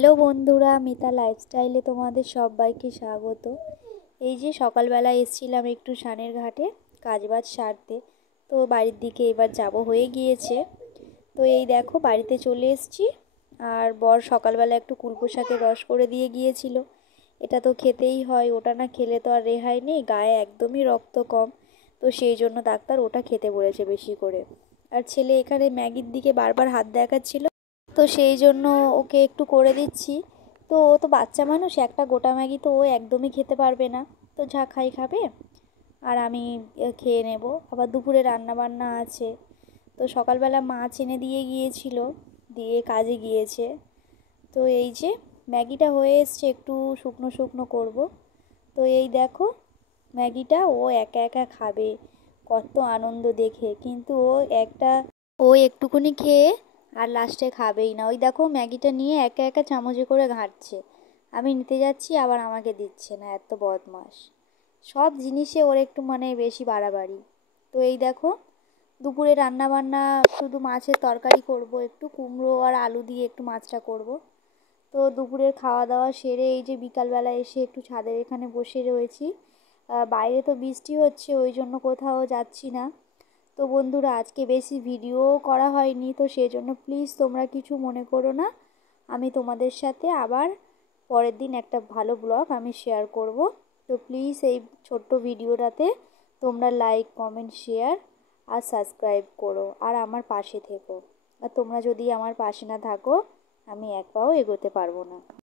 Hello বন্ধুরা, মিতা লাইফস্টাইলে তোমাদের সবাইকে স্বাগত। এই যে সকালবেলা এসেছিলাম একটু সানের ঘাটে কাজবাজ সারতে, তো বাড়ির দিকে এবার যাব হয়ে গিয়েছে। তো এই দেখো বাড়িতে চলে এসেছি। আর বর সকালবেলা একটু কুলপো শাকের রস করে দিয়ে গিয়েছিল। এটা তো খেতেই হয়, ওটা না খেলে তো আর রেহাই নেই, গায়ে একদমই রক্ত কম। তো সেই জন্য ডাক্তার ওটা খেতে বলেছে বেশি করে। আর ছেলে এখানে ম্যাগির দিকে বারবার হাত দেখাচ্ছিল, তো সেই জন্য ওকে একটু করে দিচ্ছি। তো ও তো বাচ্চা মানুষ, একটা গোটা ম্যাগি তো ও একদমই খেতে পারবে না, তো যা খাই খাবে আর আমি খেয়ে নেব। আবার দুপুরে রান্না বান্না আছে। তো সকালবেলা মাছ এনে দিয়ে গিয়েছিল, দিয়ে কাজে গিয়েছে। তো এই যে ম্যাগিটা হয়ে এসছে, একটু শুকনো শুকনো করব। তো এই দেখো ম্যাগিটা ও একা একা খাবে, কত আনন্দ দেখে। কিন্তু ও একটুকুনি খেয়ে আর লাস্টে খাবেই না। ওই দেখো ম্যাগিটা নিয়ে একা একা চামচে করে ঘাঁটছে, আমি নিতে যাচ্ছি আবার আমাকে দিচ্ছে না, এত বদমাস। সব জিনিসে ওর একটু বেশি বাড়াবাড়ি। তো এই দেখো দুপুরে রান্না বান্না শুধু মাছের তরকারি করব, একটু কুমড়ো আর আলু দিয়ে একটু মাছটা করব। তো দুপুরের খাওয়া দাওয়া সেরে এই যে বিকালবেলা এসে একটু ছাদের এখানে বসে রয়েছি। বাইরে তো বৃষ্টি হচ্ছে, ওই জন্য কোথাও যাচ্ছি না। তো বন্ধুরা, আজকে বেশি ভিডিও করা হয়নি, তো সেজন্য প্লিজ তোমরা কিছু মনে করো না। আমি তোমাদের সাথে আবার পরের দিন একটা ভালো ব্লগ আমি শেয়ার করব। তো প্লিজ এই ছোট্ট ভিডিওটাতে তোমরা লাইক কমেন্ট শেয়ার আর সাবস্ক্রাইব করো, আর আমার পাশে থেকো। আর তোমরা যদি আমার পাশে না থাকো, আমি এক পাও এগোতে পারবো না।